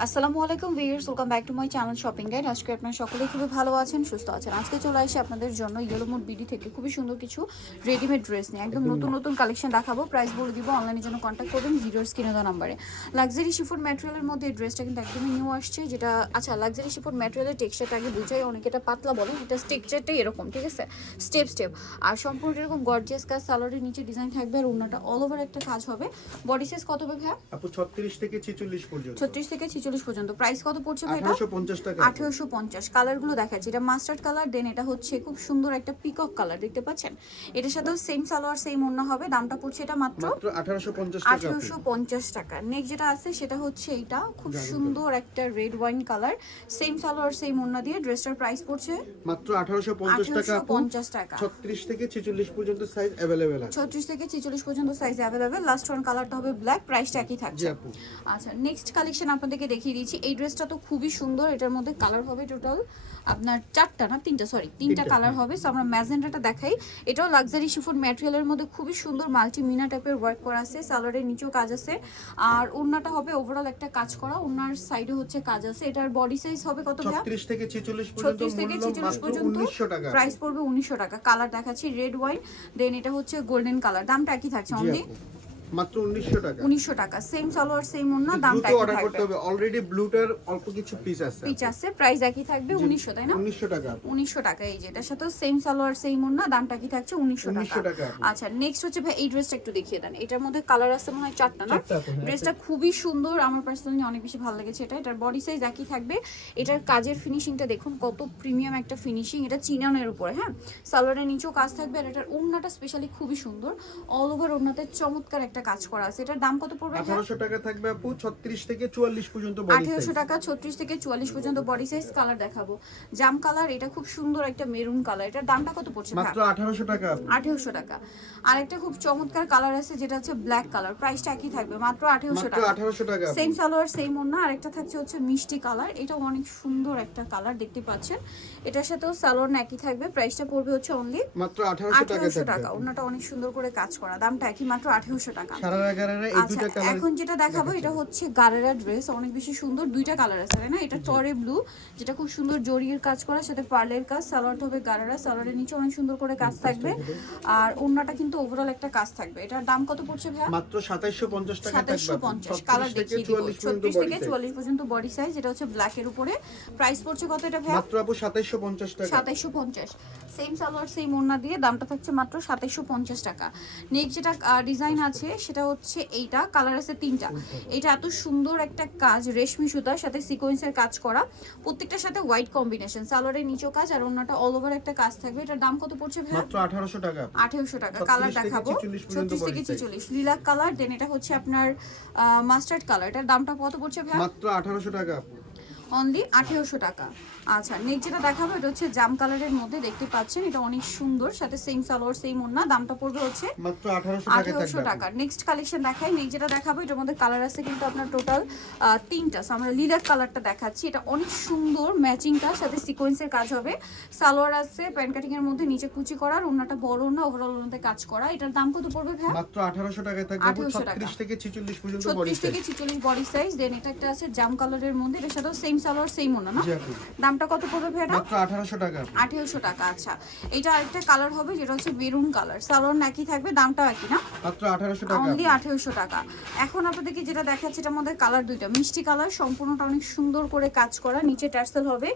আসসালামু আলাইকুম viewers welcome back to my channel shopping guide আজকে আপনারা সকলেই খুবই ভালো আছেন সুস্থ আছেন। আজকে চলে আসি আপনাদের জন্য ইয়েলো মুড বিডি থেকে। খুবই সুন্দর কিছু রেডিমেড ড্রেস নিয়ে। একদম নতুন নতুন কালেকশন দেখাবো প্রাইস বলে দিব অনলাইনের জন্য কন্ট্যাক্ট করবেন ভিডিওর স্ক্রিনে দেওয়া নাম্বারে লাক্সারি শিফোর ম্যাটেরিয়ালের মধ্যে এই ড্রেসটা কিন্তু একদমই নিউ আসছে যেটা আচ্ছা লাক্সারি শিফোর ম্যাটেরিয়ালের টেক্সচারটা আগে বুঝাই অনেকে এটা পাতলা বলে এটা টেক্সচারটাই এরকম ঠিক আছে? স্টেপ স্টেপ আর সম্পূর্ণ এরকম গর্জিয়াস কাজ সালোয়ারের নিচে ডিজাইন থাকবে আর ওনাটা অল ওভার একটা কাজ হবে। বডি সাইজ কত হবে ভাইয়া? আপু ছত্রিশ থেকে ছেচল্লিশ পর্যন্ত। ছত্রিশ থেকে ছিচল্লিশ পর্যন্ত। প্রাইস কত পড়ছে ভাই এটা? টাকা পঞ্চাশ। কালারগুলো দেখাচ্ছি। এটা মাস্টার্ড কালার দেন এটা হচ্ছে খুব সুন্দর একটা পিকক কালার দেখতে পাচ্ছেন? এটার সাথেও সেম সালোয়ার সেম ওড়না হবে। দামটা পড়ছে এটা মাত্র আঠারোশো পঞ্চাশ টাকা টাকা। নেক্সট যেটা আছে সেটা হচ্ছে এটা খুব সুন্দর একটা red wine colour same salwar same ওড়না দিয়ে ড্রেসটার প্রাইস পড়ছে মাত্র আঠারোশো পঞ্চাশ টাকা। আঠেরোশো আপু পঞ্চাশ টাকা। ছত্রিশ থেকে ছেচল্লিশ পর্যন্ত সাইজ অ্যাভেলেবেল আছে। ছত্রিশ থেকে ছেচল্লিশ পর্যন্ত সাইজ অ্যাভেলেবেল লাস্ট ওয়ান কালারটা হবে ব্ল্যাক প্রাইসটা একই থাকছে। আচ্ছা নেক্সট কালেকশন আপনাদেরকে দেখিয়ে দিচ্ছি এই ড্রেসটা তো খুবই সুন্দর এটার মধ্যে কালার হবে টোটাল আপনার চারটা না তিনটা সরি তিনটা কালার হবে। সো আমরা ম্যাজেন্টাটা দেখাই। এটাও লাক্সারি শিফন ম্যাটেরিয়ালের মধ্যে খুবই সুন্দর মাল্টি মিনা টাইপের ওয়ার্ক করা আছে সালোয়ারের নিচেও কাজ আছে। আর ওড়নাটা হবে ওভারঅল একটা কাজ করা ওড়নার সাইডে হচ্ছে কাজ আছে। এটার বডি সাইজ হবে কত ভাইয়া? ছত্রিশ থেকে ছেচল্লিশ পর্যন্ত 36 থেকে 46 পর্যন্ত উনিশশো টাকা। প্রাইস পড়বে উনিশশো টাকা। কালার দেখাচ্ছি রেড ওয়াইন দেন এটা হচ্ছে গোল্ডেন কালার দামটা একই থাকছে অনলি মাত্র উনিশশো টাকা। উনিশশো টাকা। সেম সালোয়ার সেম ওড়না দামটা একই অর্ডার করতে হবে। অলরেডি ব্লুটার অল্প কিছু পিস আছে। পিচ আছে প্রাইস একই থাকবে উনিশশো তাই না? উনিশশো টাকা। আপু। উনিশশো টাকা এই যে এটার সাথে সেম সালোয়ার সেম ওড়না দামটা কি থাকছে 1900 টাকা। আচ্ছা নেক্সট হচ্ছে ভাই এই ড্রেসটা একটু দেখিয়ে দেন। এটার মধ্যে কালার আছে মনে হয় চারটা না? আপু, হ্যাঁ। ড্রেসটা খুবই সুন্দর। আমার পার্সোনালি অনেক বেশি ভালো লেগেছে এটা। এটার বডি সাইজ একই থাকবে। এটার কাজের ফিনিশিংটা দেখুন কত প্রিমিয়াম একটা ফিনিশিং এটা চিনানোর উপরে হ্যাঁ? সালোয়ারের নিচেও কাজ থাকবে আর এটার ওড়নাটা স্পেশালি খুবই সুন্দর। অল ওভার ওড়নাতে চমৎকার একটা কাজ করা আছে। এটার দাম কত পড়বে? ভাইয়া? আঠারোশো টাকা থাকবে আপু ছত্রিশ থেকে চুয়াল্লিশ পর্যন্ত বডি আঠেরোশো টাকা ছত্রিশ থেকে চুয়াল্লিশ পর্যন্ত বডি সাইজ কালার দেখাবো। জাম কালার এটা খুব সুন্দর একটা মেরুন কালার এটার দামটা কত পড়ছে মাত্র আঠারোশো টাকা আপু। আঠেরোশো টাকা। আর একটা খুব চমৎকার কালার আছে যেটা হচ্ছে ব্ল্যাক কালার প্রাইসটা একই থাকবে মাত্র আঠেরোশো মাত্র টাকা। আঠারোশো টাকা সেম সালোয়ার সেম ওড়না। আরেকটা থাকছে হচ্ছে মিষ্টি কালার এটাও অনেক সুন্দর একটা কালার দেখতে পাচ্ছেন। এটার সাথেও সালোয়ার একই থাকবে। প্রাইসটা পড়বে হচ্ছে অনলি মাত্র আঠারোশো টাকা আঠেরোশো থাকবে। টাকা। ওড়নাটা অনেক সুন্দর করে কাজ করা। দামটা একই মাত্র আঠেরোশো টাকা। আচ্ছা কালার এখন যেটা দেখাবো এটা হচ্ছে গারেরা ড্রেস অনেক বেশি সুন্দর দুইটা কালার আছে তাই না? এটা চরে ব্লু যেটা খুব সুন্দর জরির কাজ করা সাথে পার্লের কাজ সালোয়ারটা হবে গারেরা সালোয়ারের নিচে অনেক সুন্দর করে কাজ থাকবে। আর ওড়নাটা কিন্তু ওভারঅল একটা কাজ থাকবে। এটার দাম কত পড়ছে ভাইয়া? মাত্র সাতাইশশো পঞ্চাশ টাকা থাকবে সাতাশশো পঞ্চাশ কালার দেখিয়ে দিব। 44 পর্যন্ত থেকে বডি সাইজ এটা হচ্ছে ব্ল্যাক এর উপরে। প্রাইস পড়ছে কত এটা ভাইয়া? মাত্র আপু পঞ্চাশ টাকা। সাতাইশশো পঞ্চাশ। সেম সালোয়ার সেম ওড়না দিয়ে দামটা থাকছে মাত্র সাতাইশশো পঞ্চাশ টাকা। নেক্সট যেটা ডিজাইন আছে সেটা হচ্ছে এইটা কালার আছে তিনটা। এটা এত সুন্দর একটা কাজ রেশমি সুতার সাথে সিকোয়েন্সের কাজ করা। প্রত্যেকটার সাথে হোয়াইট কম্বিনেশন সালোয়ারের নিচেও কাজ আর ওড়নাটা অল ওভার একটা কাজ থাকবে। এটার দাম কত পড়ছে ভাইয়া? মাত্র আঠারোশো টাকা। আপু। আঠেরোশো টাকা কালার দেখাবো। 46 থেকে body size। ছেচল্লিশ। লিলাক কালার দেন এটা হচ্ছে আপনার মাস্টার্ড কালার এটার দামটা কত পড়ছে ভাইয়া? মাত্র আঠারোশো টাকা। আপু। অনলি আঠেরোশো টাকা। আচ্ছা নেক্সট যেটা দেখাবো এটা হচ্ছে জাম কালারের মধ্যে দেখতে পাচ্ছেন এটা অনেক সুন্দর সাথে সেম সালোয়ার সেম ওড়না দামটা পড়বে হচ্ছে মাত্র আঠেরোশো টাকা নেক্সট কালেকশন দেখাই নেক্সট যেটা দেখাবো এটার মধ্যে কালার আছে কিন্তু আপনার টোটাল তিনটা। আমরা লিলাক কালারটা দেখাচ্ছি এটা অনেক সুন্দর ম্যাচিংটা সাথে সিকোয়েন্সের কাজ হবে। সালোয়ার আছে প্যান্ট কাটিং এর মধ্যে নিচে কুচি করার ওড়নাটা বড় না ওভারঅল ওড়নাতে কাজ করা। এটার দাম কত পড়বে ভাইয়া? মাত্র আঠারোশো টাকা থাকবে আপু। 1800 টাকা। ছত্রিশ থেকে ছেচল্লিশ পর্যন্ত বডি ছত্রিশ থেকে ছিচল্লিশ বডি সাইজ দেন এটা একটা আছে জাম কালারের মধ্যে এটার সাথেও সেম সালোয়ার সেম ওড়না না? দামটা কত পড়বে ভাইয়া মাত্র আঠারোশো টাকা আপু। আঠেরোশো টাকা আচ্ছা। এটা আরেকটা কালার হবে যেটা হচ্ছে বেরুন কালার সালোয়ার একই থাকবে দামটাও একই না? মাত্র আঠারোশো টাকা অনলি আপু। আঠেরোশো টাকা। এখন আপনাদেরকে যেটা দেখাচ্ছে এটার মধ্যে কালার দুইটা। মিষ্টি কালার সম্পূর্ণটা অনেক সুন্দর করে কাজ করা নিচে টার্সেল হবে।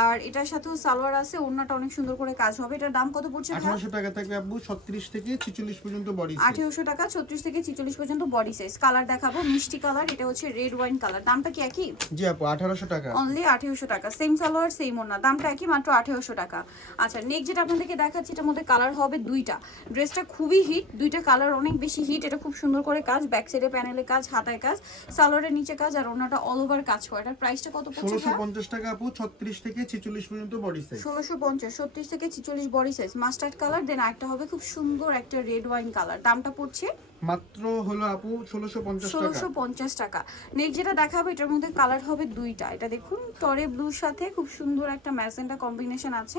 আর এটার সাথেও সালোয়ার আছে ওড়নাটা অনেক সুন্দর করে কাজ হবে। এটার দাম কত পড়ছে আঠারোশো টাকা থাকবে আপু ছত্রিশ থেকে ছেচল্লিশ পর্যন্ত বডি আঠেরোশো টাকা ছত্রিশ থেকে ছিচল্লিশ পর্যন্ত বডি সাইজ কালার দেখাবো মিষ্টি কালার এটা হচ্ছে রেড ওয়াইন কালার দামটা কি একই? জি আপু আঠারোশো টাকা অনলি আঠেরোশো টাকা। সেম সালোয়ার সেম ওনা দামটা একই মাত্র টাকা। আচ্ছা নেক্সট যেটা আপনাদেরকে দেখাচ্ছি এটার মধ্যে কালার হবে দুইটা। ড্রেসটা খুবই হিট দুইটা কালার অনেক বেশি হিট এটা খুব সুন্দর করে কাজ ব্যাক সাইডে প্যানেলে কাজ হাতায় কাজ সালোয়ারের নিচে কাজ আর ওনাটা অল ওভার কাজ করে। এটার প্রাইসটা কত পড়ছে ষোলোশো পঞ্চাশ টাকা আপু ছত্রিশ থেকে ছেচল্লিশ পর্যন্ত বডি সাইজ থেকে বডি মাস্টার্ড কালার দেন আরেকটা হবে খুব সুন্দর একটা রেড ওয়াইন কালার দামটা পড়ছে মাত্র হলো আপু ষোলোশো পঞ্চাশ টাকা। নেক্সট যেটা দেখাবো এটার মধ্যে কালার হবে দুইটা। এটা দেখুন টরে ব্লুর সাথে খুব সুন্দর একটা ম্যাজেন্টা কম্বিনেশন আছে।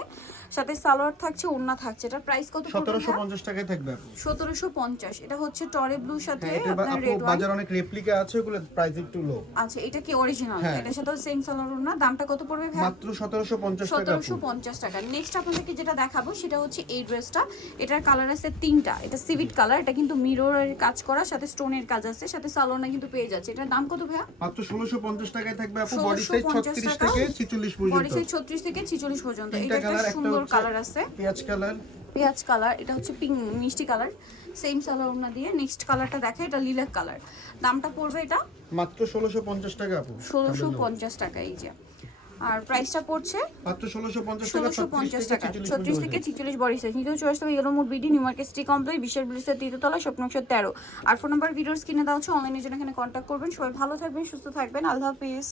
সাথে সালোয়ার থাকছে ওড়না থাকছে। প্রাইস কত সতেরোশো পঞ্চাশ টাকায় থাকবে আপু। সতেরোশো পঞ্চাশ। এটা হচ্ছে টরে ব্লুর সাথে হ্যাঁ এটা আপনার রেড বাজার অনেক রেপ্লিকা আছে ওগুলো প্রাইস একটু লো আচ্ছা এটা কি অরিজিনাল। এটার সাথে সেম সালোয়ার ওড়না। দামটা কত পড়বে ভাই মাত্র সতেরোশো পঞ্চাশ টাকা আপু। সতেরোশো পঞ্চাশ টাকা। নেক্সট আপনাদেরকে যেটা দেখাবো সেটা হচ্ছে এই ড্রেসটা এটার কালার আছে তিনটা। এটা সিভিট কালার এটা কিন্তু মিররের কাজ করা সাথে স্টোনের কাজ আছে সাথে সালোনা কিন্তু পেয়ে যাচ্ছে এটার দাম কত ভাইয়া? মাত্র ষোলোশো পঞ্চাশ টাকায় থাকবে আপু বডি সাইজ ছত্রিশ টাকা। থেকে ছিচল্লিশ বডি পর্যন্ত সাইজ ছত্রিশ থেকে ছিচল্লিশ পর্যন্ত। এটা একটা সুন্দর কালার আছে। পেঁয়াজ কালার পেঁয়াজ কালার এটা হচ্ছে পিঙ্ক মিষ্টি কালার সেম ওড়না দিয়ে নেক্সট কালারটা দেখে এটা লিলাক কালার দামটা পড়বে এটা? মাত্র ষোলোশো পঞ্চাশ টাকা আপু। ষোলোশো পঞ্চাশ টাকা এই যে। আর প্রাইসটা পড়ছে মাত্র ষোলোশো পঞ্চাশ টাকা ষোলোশো ছত্রিশ পঞ্চাশ থেকে টাকা। ছিচল্লিশ ছত্রিশ থেকে ছিচল্লিশ বডি সাইজ নিতেও চলে আসতে হবে yellow mood BD new market city complex বিশাল ব্রিজের তৃতীয়তলা স্বপ্নকশো তেরো। আর ফোন নাম্বার ভিডিওস কিনে দাও হচ্ছে অনলাইনে জন্য এখানে কন্ট্যাক্ট করবেন। সবাই ভালো থাকবেন সুস্থ থাকবেন। আল্লাহ হাফিজ।